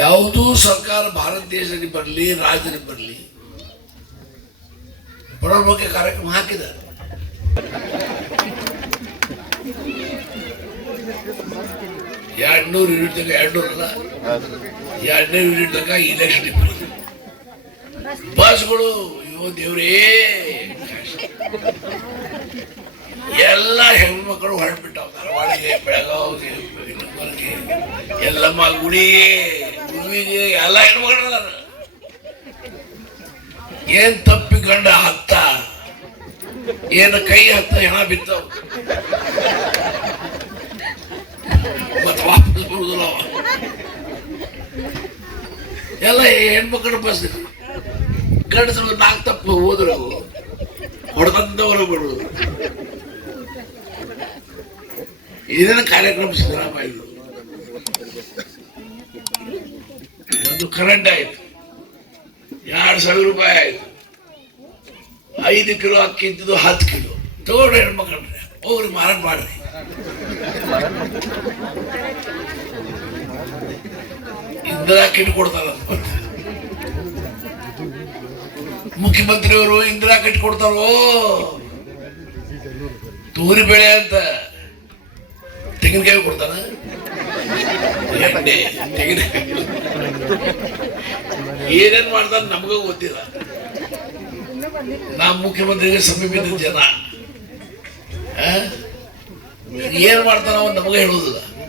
ಯಾವುದೂ ಸರ್ಕಾರ ಭಾರತ ದೇಶದಲ್ಲಿ ಬರಲಿ, ರಾಜ್ಯದಲ್ಲಿ ಬರಲಿ, ಬಡವರ ಬಗ್ಗೆ ಕಾರ್ಯಕ್ರಮ ಹಾಕಿದ್ದಾರೆ. $200 ಯೂನಿಟ್ ತನಕ, 200 ಅಲ್ಲ, 200 ಯೂನಿಟ್ ತನಕ ಇಲೆಕ್ಷನ್ ಇತ್ತು. ಬಸ್ಗಳು, ಇವು ದೇವ್ರೇ, ಎಲ್ಲ ಹೆಣ್ಮಕ್ಳು ಹೊರಡ್ಬಿಟ್ಟಾವ. ಧಾರವಾಡಿಗೆ, ಬೆಳಗಾವಿಗೆ, ಎಲ್ಲಮ್ಮ ಗುಡಿಗೆ, ಗುರುವಿಗೆ ಎಲ್ಲ ಹೆಣ್ಮಕ್ಳು ಅದಾರ. ಏನ್ ತಪ್ಪಿ ಗಂಡ ಹತ್ತ, ಏನ ಕೈ ಹತ್ತ ಹೆಣ ಬಿತ್ತವ, ಮತ್ತೆ ವಾಪಸ್ ಬರುದಿಲ್ಲ. ಎಲ್ಲ ಹೆಣ್ಮಕ್ಳು ಬಸ್ ಗಂಡಸರು 4 ತಪ್ಪು ಹೋದ್ರು ಹೊಡೆದಂತ ಹೊರಗೆ ಬಿಡುವುದು. ಇದೇನ ಕಾರ್ಯಕ್ರಮ ಸಿದ್ದರಾಮಯ್ಯ. ಒಂದು ಕರೆಂಟ್ ಆಯ್ತು, $2,000 ಆಯ್ತು. 5 ಕಿಲೋ ಅಕ್ಕಿ ಇದ್ದಿದ್ದು 10 ಕಿಲೋ ತಗೊಂಡ್ರೆ ಹೆಣ್ಮಕ್ಳ್ರೆ ಅವ್ರಿಗೆ ಮಾರಾಟ ಮಾಡ್ರಿ. ಇಂದಿರಾ ಕಿಟ್ ಕೊಡ್ತಾರ, ಮುಖ್ಯಮಂತ್ರಿಯವರು ಇಂದಿರಾ ಕಿಟ್ ಕೊಡ್ತಾರೋ. ತೂರಿ ಬೆಳೆ ಅಂತ ತೆಂಗಿನಕಾಯಿ ಕೊಡ್ತಾರ, ತೆಂಗಿನಕಾಯಿ ಏನೇನ್ ಮಾಡ್ತಾರ ನಮಗ ಗೊತ್ತಿಲ್ಲ. ನಮ್ಮ ಮುಖ್ಯಮಂತ್ರಿಗೆ ಸಮೀಪದ ಜನ ಏನ್ ಮಾಡ್ತಾನ ನಮಗ ಹೇಳುವುದಿಲ್ಲ.